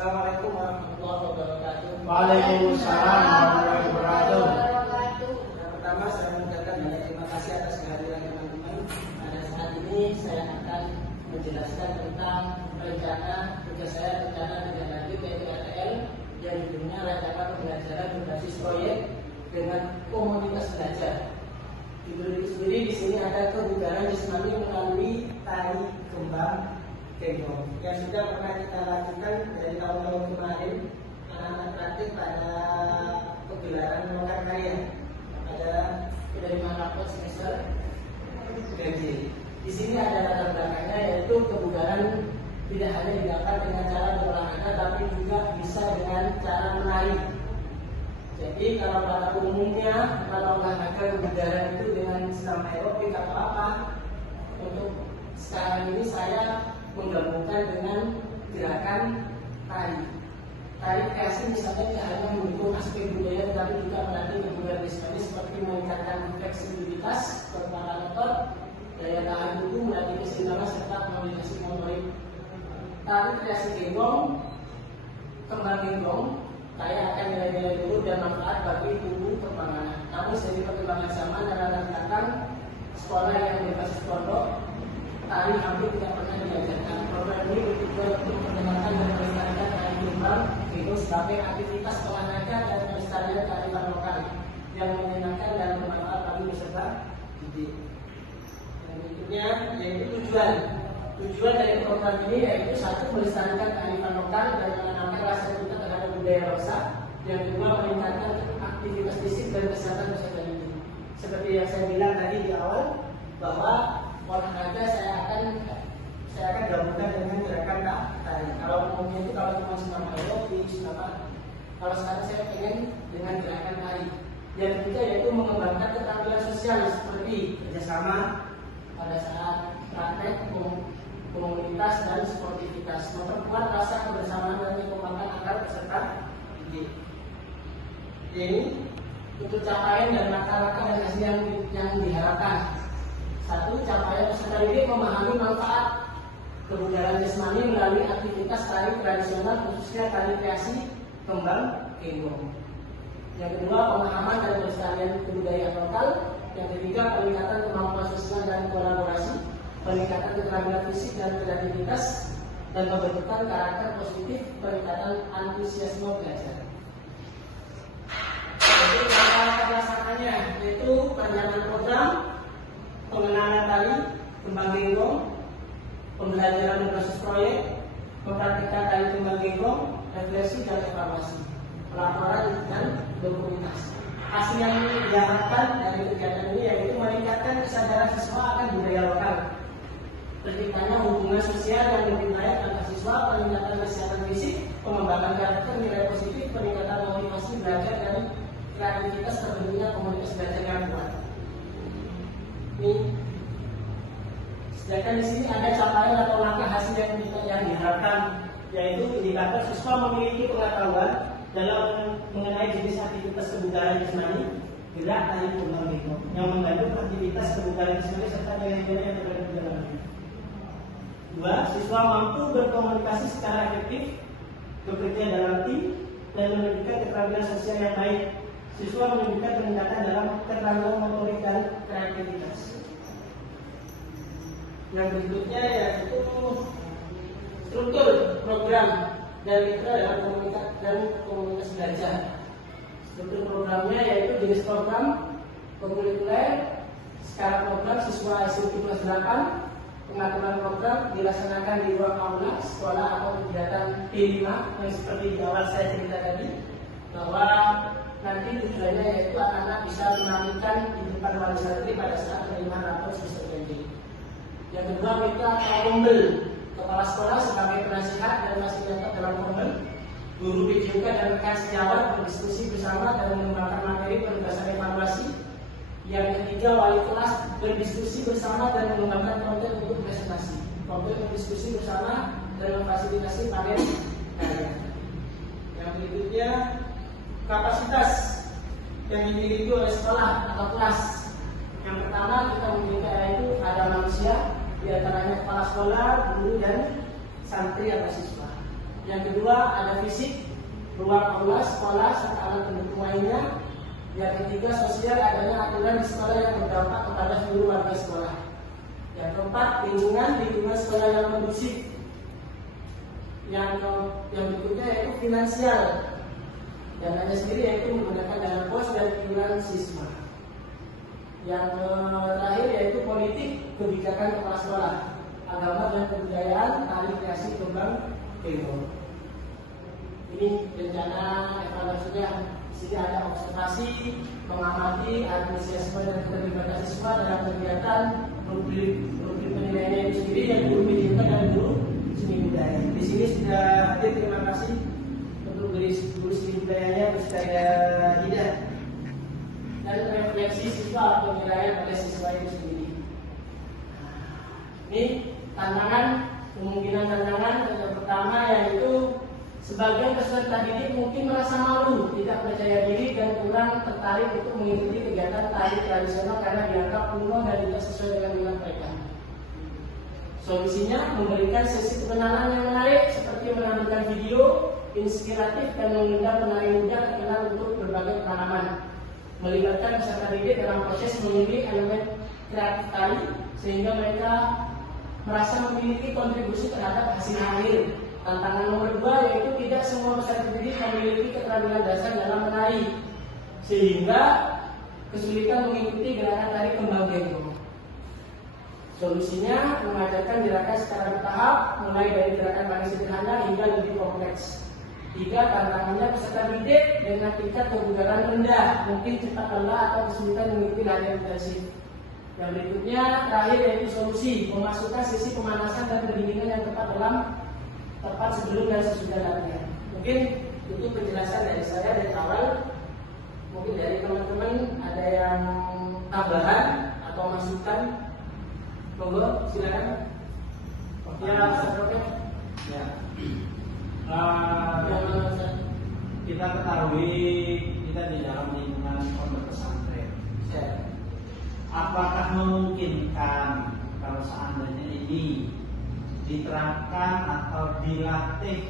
Assalamualaikum warahmatullahi wabarakatuh. Waalaikumsalam warahmatullahi wabarakatuh. Yang pertama saya mengucapkan banyak terima kasih atas kehadiran teman-teman. Pada saat ini saya akan menjelaskan tentang rencana tugas saya, rencana tindak lanjut yaitu RTL yang judulnya Rencana Pembelajaran Berbasis Proyek dengan Komunitas Belajar. Judul itu sendiri di sini ada kebugaran jasmani melalui tari kembang Genggong yang sudah pernah kita lakukan dari tahun-tahun kemarin. Anak-anak praktik pada pegelaran lokal karya pada penerimaan rapor semester gaji. Di sini ada latar belakangnya yaitu kebugaran tidak hanya didapat dengan cara berolahraga tapi juga bisa dengan cara menari. Jadi kalau pada umumnya kalau olahraga kebugaran itu dengan senam aerobik atau apa, untuk sekarang ini saya menggabungkan dengan gerakan tari. Tari kreasi misalnya tidak hanya mendukung aspek budaya tetapi juga melatih kebugaran jasmani seperti meningkatkan fleksibilitas, kekuatan otot, daya tahan tubuh, melatih keseimbangan serta komunikasi motorik. Tari kreasi genggong, kembang genggong, saya akan nilai-nilai dulu dan manfaat bagi tubuh perkembangan. Namun seiring perkembangan zaman dan latar belakang sekolah yang berbasis pondok, tari hampir tidak pernah diajarkan. Program ini bertujuan untuk mengenalkan dan melestarikan tari kembang itu sebagai aktivitas olahraga dan pelestarian kearifan lokal yang menyenangkan dan bermanfaat bagi peserta didik. Yang berikutnya yaitu tujuan. Tujuan dari program ini yaitu satu, melestarikan kearifan lokal dan menanamkan rasa cinta terhadap budaya bangsa. Yang kedua, meningkatkan aktivitas fisik dan kesehatan peserta didik. Seperti yang saya bilang tadi di awal bahwa olahraga saya akan gabungkan dengan gerakan tari. Kalau umumnya itu kalau cuma senam aerobik, kalau sekarang saya pengen dengan gerakan tari. Yang ketiga yaitu mengembangkan keterampilan sosial seperti kerjasama pada saat praktek, komunitas dan sportivitas, memperkuat rasa kebersamaan dan kekompakan antar peserta didik. Ini untuk capaian dan langkah-langkah dan hasil yang diharapkan. Satu, capaian peserta didik memahami manfaat kebugaran jasmani melalui aktivitas tari tradisional khususnya tari kreasi kembang genggong. Yang kedua, pemahaman dan pelestarian kebudayaan lokal. Yang ketiga, peningkatan kemampuan sosial dan kolaborasi, peningkatan keterampilan fisik dan kreativitas, dan pembentukan karakter positif, peningkatan antusiasme belajar. Jadi cara pelaksanaannya yaitu perencanaan program, pengenalan tari kembang genggong, pembelajaran berbasis proyek, mempraktikkan tari kembang genggong, refleksi dan evaluasi, pelaporan dan dokumentasi. Hasil yang diharapkan dari kegiatan ini yaitu meningkatkan kesadaran siswa akan budaya lokal, terciptanya hubungan sosial yang lebih baik antar siswa, pengembangan karakter, nilai positif, peningkatan motivasi belajar dan kreativitas terbentuknya komunitas belajar yang kuat. Ini, sedangkan di sini ada capaian atau langkah hasil yang diharapkan, yaitu indikator siswa memiliki pengetahuan dalam mengenai jenis aktivitas kebugaran jasmani, gerak, tarik, tulang ritme yang mengandung aktivitas kebugaran jasmani serta nilai-nilai yang terkait di dalamnya. 2. Siswa mampu berkomunikasi secara efektif, bekerja dalam tim, dan menunjukkan keterampilan sosial yang baik. Siswa menunjukkan peningkatan dalam keterampilan motorik dan kreativitas. Yang berikutnya yaitu struktur program dan mitra dalam komunitas belajar. Struktur programnya yaitu jenis program, kurikuler, skala program siswa SMP kelas 8, pengaturan program dilaksanakan di ruang aula, sekolah atau kegiatan P5 yang seperti di awal saya cerita tadi, bahwa nanti tujuannya yaitu anak-anak bisa menampilkan di depan wali santri pada saat penerimaan rapor semester ganjil. Yang kedua, mitra atau rombel, kepala sekolah sebagai penasihat dan masih dapat dalam rombel, guru PJK dan rekan sejawat berdiskusi bersama dan mengembangkan materi penugasan evaluasi. Yang ketiga, wali kelas berdiskusi bersama dan mengembangkan konten untuk presentasi. Konten berdiskusi bersama dan memfasilitasi panen karya. Yang berikutnya, kapasitas yang dimiliki oleh sekolah atau kelas. Yang pertama, kita memiliki yaitu ada manusia, di antaranya kepala sekolah, guru dan santri atau siswa. Yang kedua, ada fisik, ruang aula sekolah serta alat pendukung lainnya. Yang ketiga, sosial, adanya aturan di sekolah yang berdampak kepada seluruh warga sekolah. Yang keempat, lingkungan sekolah yang kondusif. Yang berikutnya yaitu finansial. Dananya sendiri yaitu menggunakan dana pos dan iuran siswa. Yang terakhir yaitu politik, kebijakan kepala sekolah, agama dan kebudayaan, tari, kreasi, kembang, teknologi. Ini rencana evaluasinya. Di sini ada observasi, mengamati, antusiasme dan keterlibatan siswa dalam kegiatan, rubrik penilaiannya itu sendiri yang guru PJK dan guru seni budaya. Di sini sudah hadir, terima kasih untuk guru seni budayanya Ustazah Hidah. Dan refleksi siswa atau penilaian oleh siswa itu sendiri. Ini tantangan, kemungkinan tantangan yang pertama yaitu sebagian peserta didik mungkin merasa malu, tidak percaya diri dan kurang tertarik untuk mengikuti kegiatan tari tradisional karena dianggap kuno dan tidak sesuai dengan minat mereka. Solusinya memberikan sesi pengenalan yang menarik seperti menampilkan video inspiratif dan mengundang penari muda terkenal untuk berbagai pengalaman. Melibatkan peserta didik dalam proses memilih elemen kreatif tari sehingga mereka merasa memiliki kontribusi terhadap hasil akhir. Tantangan nomor 2 yaitu tidak semua peserta didik memiliki keterampilan dasar dalam menari sehingga kesulitan mengikuti gerakan tari kembang genggo. Solusinya mengajarkan gerakan secara bertahap mulai dari gerakan paling sederhana hingga lebih kompleks. 3. Tantangannya peserta didik dengan tingkat kebugaran rendah mungkin cepat lelah atau kesulitan mengikuti latihan intensif. Yang berikutnya terakhir yaitu solusi, memasukkan sisi pemanasan dan pendinginan yang tepat sebelum dan sesudah latihan. Mungkin itu penjelasan dari saya dari awal. Mungkin dari teman-teman ada yang tambahan atau masukan, monggo silakan. Ya, Ya. Kita ketahui kita di dalam lingkungan pondok pesantren. Ya. Apakah memungkinkan kalau seandainya ini diterapkan atau dilatih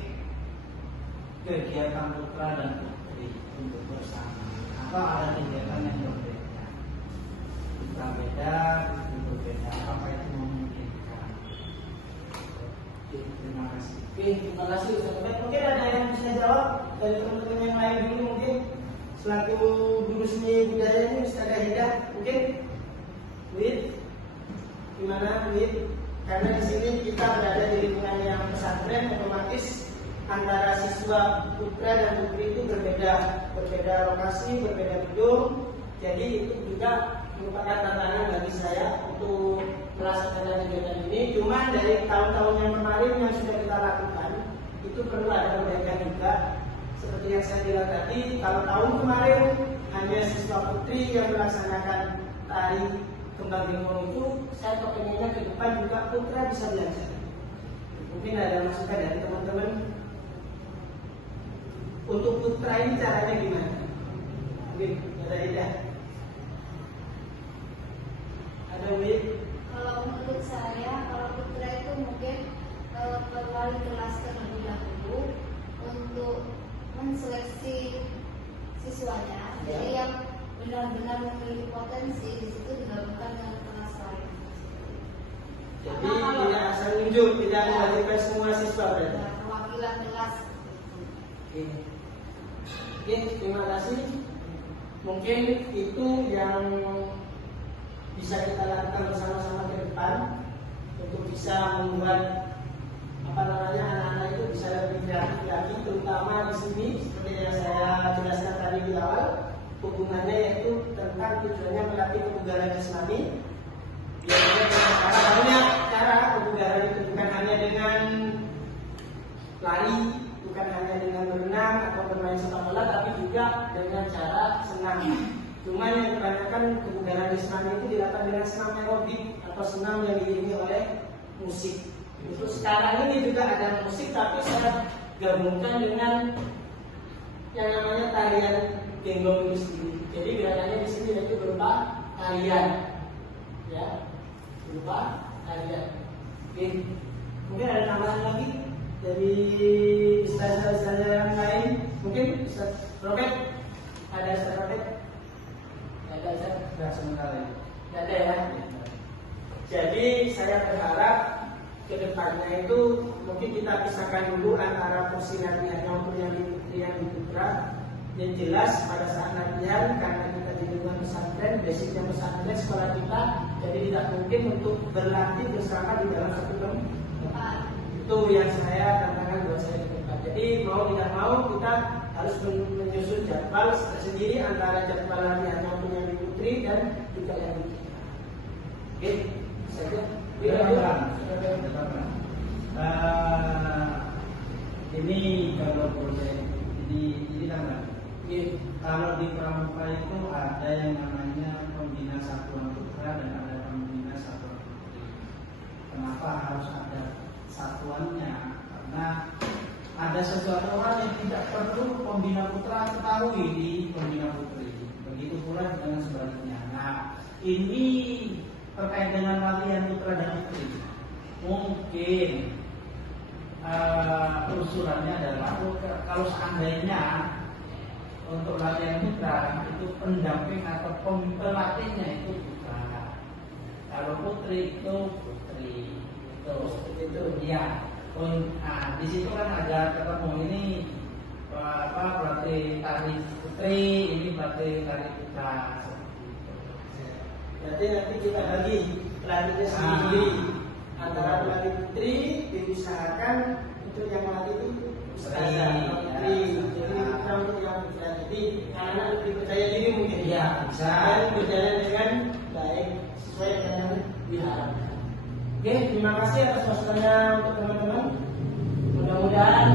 kegiatan putra dan putri untuk bersama, atau ada kegiatan yang berbeda? Kita beda, itu berbeda. Apakah itu memungkinkan? Terima kasih. Oke, terima kasih Ustaz. Mungkin ada yang bisa jawab dari teman-teman yang lain dulu, mungkin selaku guru seni budaya ini Ustazah Hidah, mungkin Wid, gimana Wid? Karena di sini kita berada di lingkungan yang pesantren, otomatis antara siswa putra dan putri itu berbeda lokasi, berbeda gedung. Jadi itu juga merupakan tantangan bagi saya untuk melaksanakan kegiatan ini. Cuman dari tahun-tahun yang kemarin yang sudah kita lakukan, itu perlu ada perbaikan juga. Seperti yang saya bilang tadi, kalau tahun kemarin hanya siswa putri yang melaksanakan tari kembang genggong itu, saya kepengennya ke depan juga putra bisa belajar. Mungkin ada masukan dari teman-teman. Untuk putra ini caranya gimana? Mungkin ada tidak? Ada Wib? Kalau menurut saya, kalau putra itu mungkin wali kelas terlebih dahulu untuk menseleksi siswanya. Jadi yang benar-benar memiliki potensi di situ digabungkan dengan kelas lain. Jadi tidak asal nunjuk, tidak mewajibkan semua siswa berarti. Ada perwakilan kelas. Oke, terima kasih. Mungkin itu yang bisa kita lakukan bersama-sama ke depan untuk bisa membuat anak-anak itu bisa lebih kreatif lagi, terutama di sini seperti yang saya jelaskan tadi di awal, hubungannya yaitu tentang tujuannya melatih kebugaran jasmani. Biasanya banyak cara kebugaran itu, bukan hanya dengan lari, bukan hanya dengan berenang atau bermain sepak bola, tapi juga dengan cara senam. Cuma yang kebanyakan kebugaran jasmani itu dilakukan dengan senam aerobik atau senam yang diiringi oleh musik. Untuk sekarang ini juga ada musik, tapi saya gabungkan dengan yang namanya tarian genggong itu sendiri. Jadi gerakannya di sini yaitu berupa tarian, ya, berupa tarian. Oke, mungkin ada tambahan lagi dari ustaz-ustaz yang lain. Mungkin Ustaz Robert, ada Ustaz Robert? Ada Ustaz? Tidak sementara. Tidak ada ya. Jadi saya berharap kedepannya itu mungkin kita pisahkan dulu antara fungsi latihannya untuk yang di putri yang di putra. Yang jelas pada saat latihan, karena kita di lingkungan pesantren, basicnya pesantren sekolah kita, jadi tidak mungkin untuk berlatih bersama di dalam satu tempat. Itu yang saya tantangan buat saya ke depan. Jadi mau tidak mau kita harus menyusun jadwal sendiri antara jadwal latihannya untuk yang di putri dan juga yang di putra. Oke, saja. Ini kalau boleh ini tambah. Kalau di pramuka itu ada yang namanya pembina satuan putra dan ada pembina satuan putri. Kenapa harus ada satuannya? Karena ada sesuatu orang yang tidak perlu pembina putra ketahui di pembina putri. Begitu pula dengan sebaliknya. Nah, ini terkait dengan latihan putra dan putri. Mungkin usulannya adalah kalau seandainya untuk latihan putra itu pendamping atau pelatihnya itu putra, kalau putri itu putri itu ya. Di situ kan ada ketemu ini pelatih tari putri, ini pelatih tari putra. Berarti nanti kita bagi pelatihnya sendiri antara pelatih putri diusahakan untuk yang melatih itu ustazah putri, jadi kita untuk yang putra. Jadi anak-anak lebih percaya diri mungkin Ya bisa dan berjalan dengan baik sesuai dengan yang diharapkan. Oke, terima kasih atas masukannya untuk teman-teman. Mudah-mudahan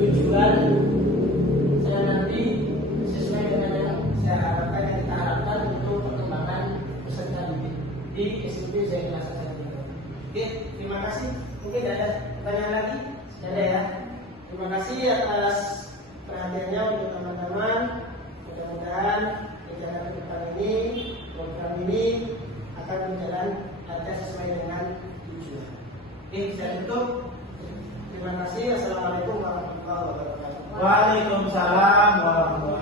tujuan saya nanti sesuai dengan yang saya harapkan, yang kita harapkan untuk perkembangan peserta didik di SMP Zainul Abidin. Oke, terima kasih. Mungkin ada pertanyaan lagi? Ada ya. Terima kasih atas perhatiannya untuk teman-teman. Mudah-mudahan kegiatan ke depan ini, program ini akan berjalan lancar sesuai dengan tujuan. Oke, saya tutup. Terima kasih. Assalamualaikum warahmatullahi wabarakatuh. Waalaikumsalam warahmatullahi wabarakatuh.